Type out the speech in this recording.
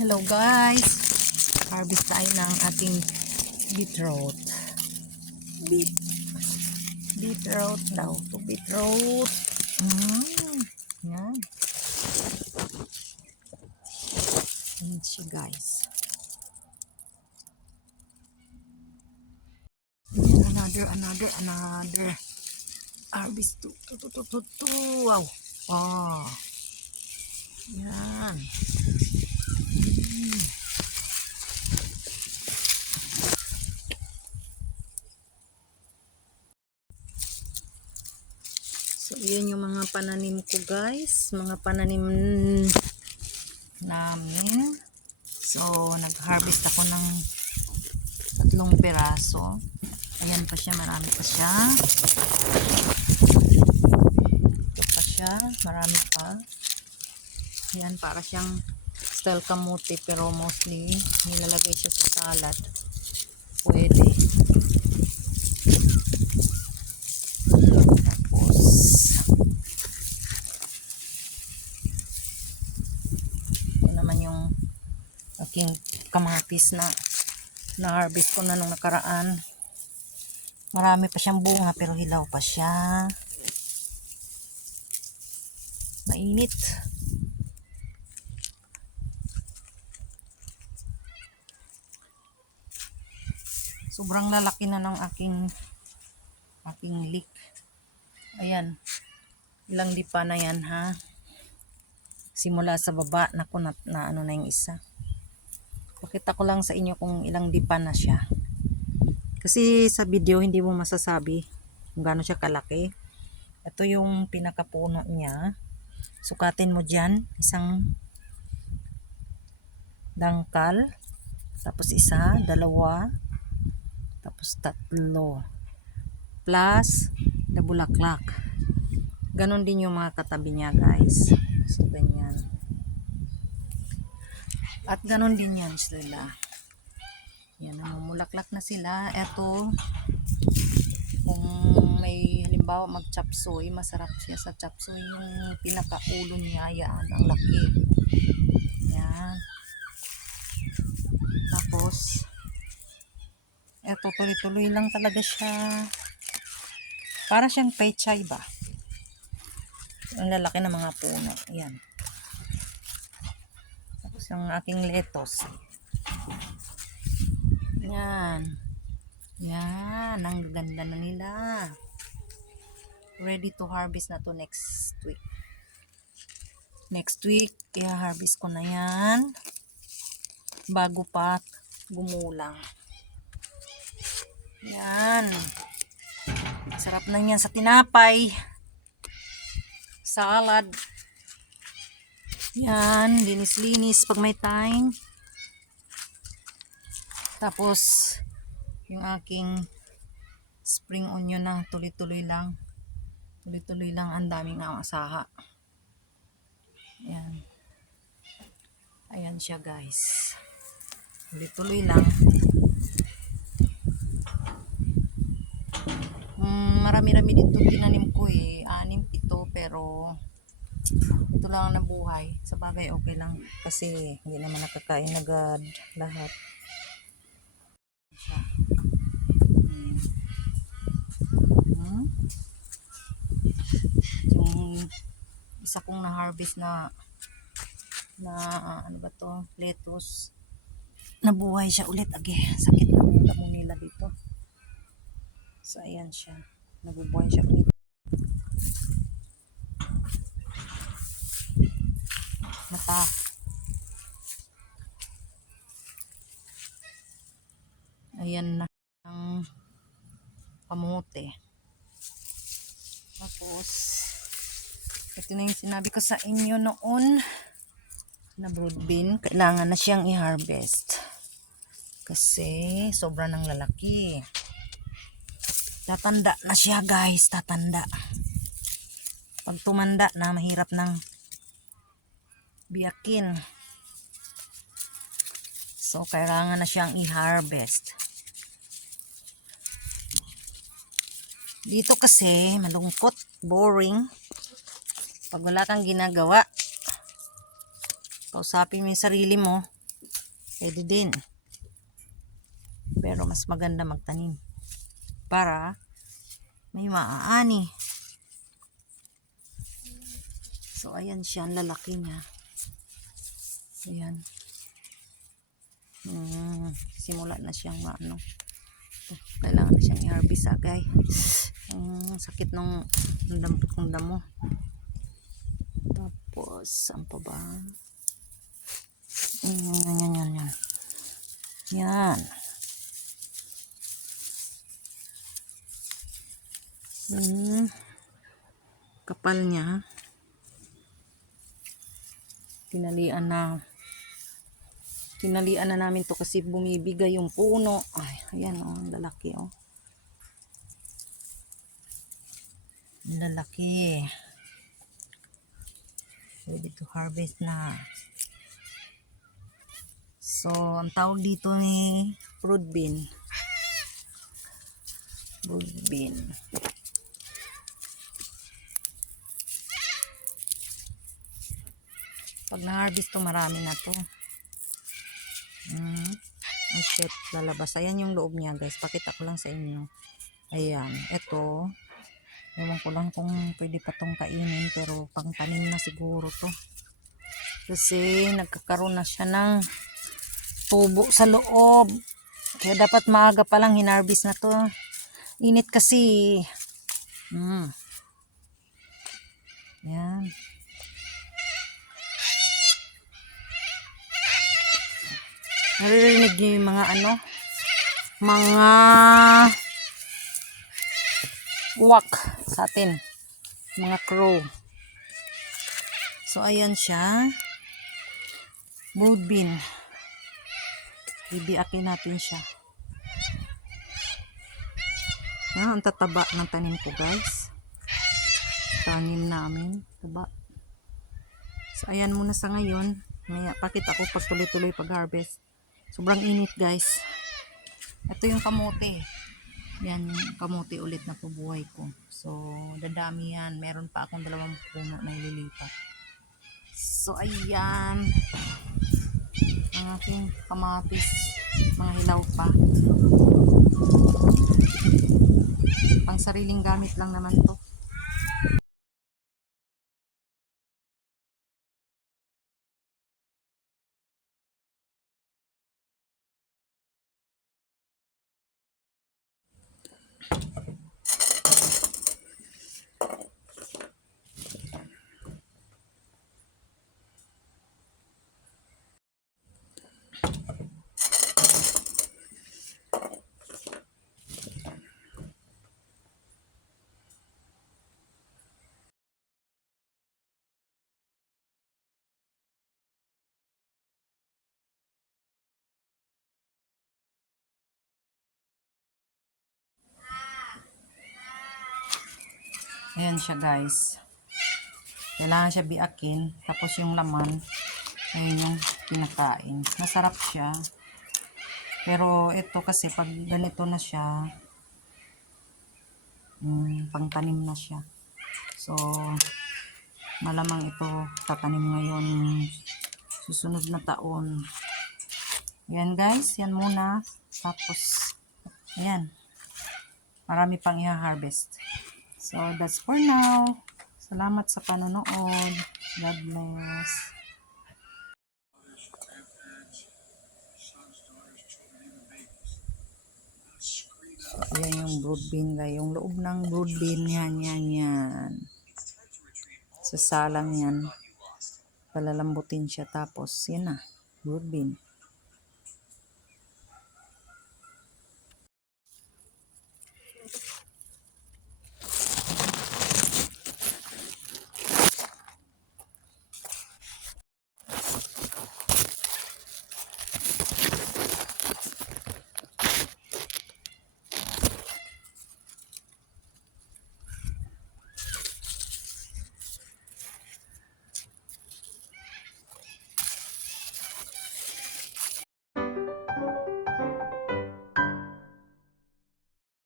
Hello guys, harvest tayo ng ating beetroot. Beetroot daw, beetroot. Yan. Yan siya guys. Another harvest to. Wow. Oh. Yan. So, yan yung mga pananim ko guys. Mga pananim namin. So, nag-harvest ako ng 3 piraso. Ayan pa siya, marami pa siya. Ito pa siya, marami pa. Ayan, para siyang style kamuti pero mostly nilalagay siya sa salad. Pwede. Tapos, ito naman yung aking kamatis na na-harvest ko na nung nakaraan. Marami pa siyang bunga pero hilaw pa siya. Mainit. Sobrang lalaki na ng aking leek. Ayan. Ilang lipa na yan ha. Simula sa baba na ano na yung isa. Pakita ko lang sa inyo kung ilang lipa na siya. Kasi sa video hindi mo masasabi kung gaano siya kalaki. Ito yung pinakapuno niya. Sukatin mo dyan. Isang dangkal. Tapos isa, dalawa. Tapos 3. Plus na bulaklak. Ganon din yung mga katabi niya guys. So ganyan. At ganon din yan sila. Yan, namumulaklak na sila. Eto, kung may halimbawa mag-chapsuy, masarap siya sa chapsuy. Yung pinakaulo niya, yan, ang laki. Yan. Tapos, eto, tuloy-tuloy lang talaga siya. Para siyang pechay ba? Ang lalaki ng mga puno. Yan. Tapos yung aking lettuce. Yan. Yan. Ang ganda na nila. Ready to harvest na to next week. Next week, i-harvest ko na yan. Bago pa gumulang. Yan. Sarap na yan sa tinapay. Salad. Yan. Linis-linis pag may time. Tapos, yung aking spring onion na tuloy-tuloy lang. Tuloy-tuloy lang. Ang daming asaha. Ayan. Ayan siya guys. Tuloy-tuloy lang. Marami-rami dito tinanim ko eh. 6, 7 pero ito lang ang nabuhay. Sa bagay okay lang. Kasi hindi naman nakakain agad lahat. Yung isa kong na-harvest na ano ba to, lettuce, nabuhay siya ulit sakit ng damo nila dito. So ayan siya, nabubuhay siya ulit. Mata. Ayan na ang kamote. Tapos ito na yung sinabi ko sa inyo noon na broad bean, kailangan na siyang i-harvest kasi sobra ng lalaki. Tatanda na siya guys, tatanda. Pag tumanda na, mahirap nang biyakin. So kailangan na siyang i-harvest. Dito kasi malungkot, boring. Pag wala kang ginagawa, kausapin mo yung sarili mo, Pwede din. Pero mas maganda magtanim para may maaani. So ayan siya, ang lalaki niya. Ayan. Simula na siyang maano. Kailangan na siyang i-harvest agay. Sakit ng dampot kong damo. Tapos, saan pa ba? Yan. Yan. Kapal niya. Tinalian na namin to kasi bumibigay yung puno. Ay, ayan oh, ang lalaki oh. Ang lalaki. Ready to harvest na. So, ang tawag dito ni broad bean. Broad bean. Pag na-harvest to, marami na to. Ang shoot lalabas. Ayan yung loob niya guys. Pakita ko lang sa inyo. Ayan. Ito. Ewan ko lang kung pwede pa tong kainin. Pero pang tanim na siguro to. Kasi nagkakaroon na siya ng tubo sa loob. Kaya dapat maaga pa lang hinarvest na to. Init kasi. Ayan. Naririnig niyo yung mga mga uwak sa atin, mga crow. So ayan siya, broad bean. Bibiakin natin siya. Ang tataba ng tanim ko guys. Tanim namin, taba. So ayan muna sa ngayon. Maya pakita ko pag tuloy-tuloy pag harvest. Sobrang init guys. Ito yung kamote. Yan yung kamote ulit na pubuhay ko. So dadami yan. Meron pa akong 2 puno na ililipat. So ayan. Ang aking kamatis. Mga hilaw pa. Pang sariling gamit lang naman to. Ayan siya guys. Kailangan siya biakin. Tapos yung laman, ayun yung pinakain. Masarap siya. Pero ito kasi pag ganito na siya, pangtanim na siya. So, malamang ito tatanim ngayon susunod na taon. Yan guys, yan muna. Tapos, ayan. Marami pang i-harvest. So, that's for now. Salamat sa panonood. God bless. So, ayan yung broad bean guys. Yung loob ng broad bean, yan. Sa salang yan. Palalambutin siya. Tapos, yan na. Broad bean.